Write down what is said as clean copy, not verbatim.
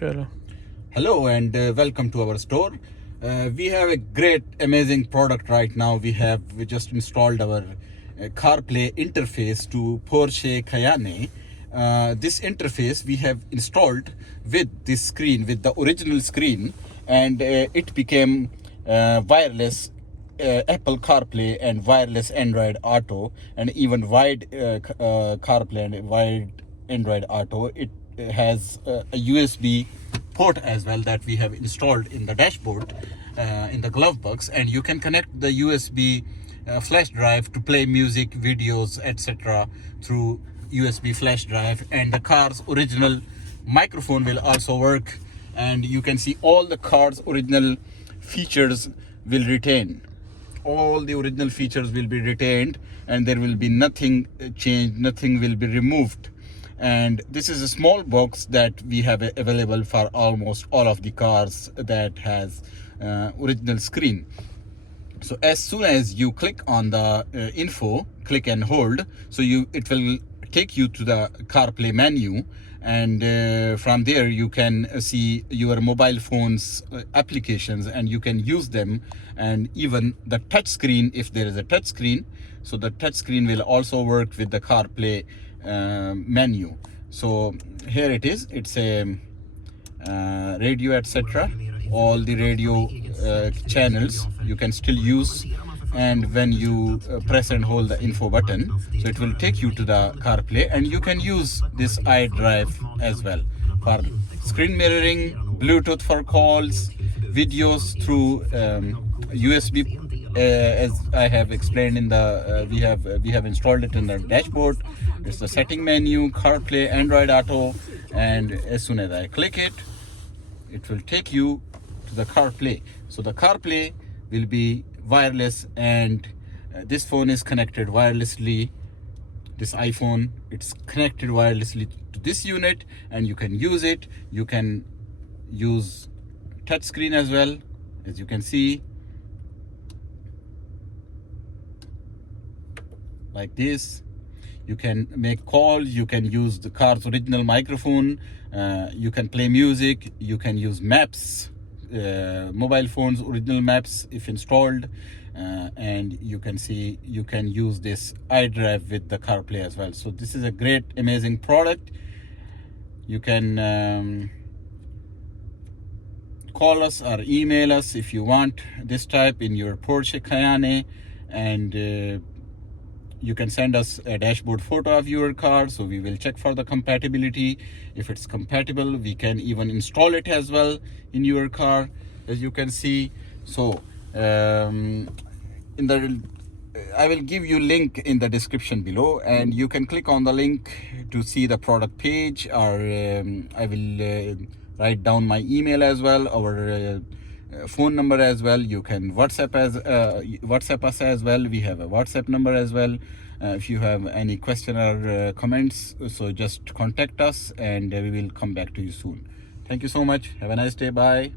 चलो Hello and welcome to our store. We have a great, amazing product right now. We just installed our CarPlay interface to Porsche Cayenne. This interface we have installed with this screen, with the original screen, and it became wireless Apple CarPlay and wireless Android Auto, and even wide CarPlay and wide Android Auto. It has a USB port as well that we have installed in the dashboard, in the glove box, and you can connect the USB flash drive to play music, videos, etc. through USB flash drive, and the car's original microphone will also work, and you can see all the car's original features will retain. All the original features will be retained, and there will be nothing changed, nothing will be removed. And this is a small box that we have available for almost all of the cars that has original screen. So as soon as you click on the info, click and hold, so it will take you to the CarPlay menu, and from there you can see your mobile phone's applications, and you can use them, and even the touch screen if there is a touch screen. So the touch screen will also work with the CarPlay menu. So here it is, it's a radio, etc. All the radio channels you can still use, and when you press and hold the info button, so it will take you to the CarPlay, and you can use this iDrive as well for screen mirroring, Bluetooth for calls, videos through USB. As I have explained in the we have installed it in the dashboard. It's the setting menu, CarPlay, Android Auto, and as soon as I click it, it will take you to the CarPlay. So the CarPlay will be wireless, and this phone is connected wirelessly. This iPhone, it's connected wirelessly to this unit, and you can use it. You can use touch screen as well, as you can see, like this. You can make calls, you can use the car's original microphone, you can play music, you can use maps, mobile phones original maps if installed, and you can see you can use this iDrive with the CarPlay as well. So this is a great, amazing product. You can call us or email us if you want this type in your Porsche Cayenne, and you can send us a dashboard photo of your car, so we will check for the compatibility. If it's compatible, we can even install it as well in your car, as you can see. So I will give you link in the description below, and you can click on the link to see the product page, or I will write down my email as well, our phone number as well. You can WhatsApp us as well. We have a WhatsApp number as well. If you have any question or comments, so just contact us, and we will come back to you soon. Thank you so much. Have a nice day. Bye.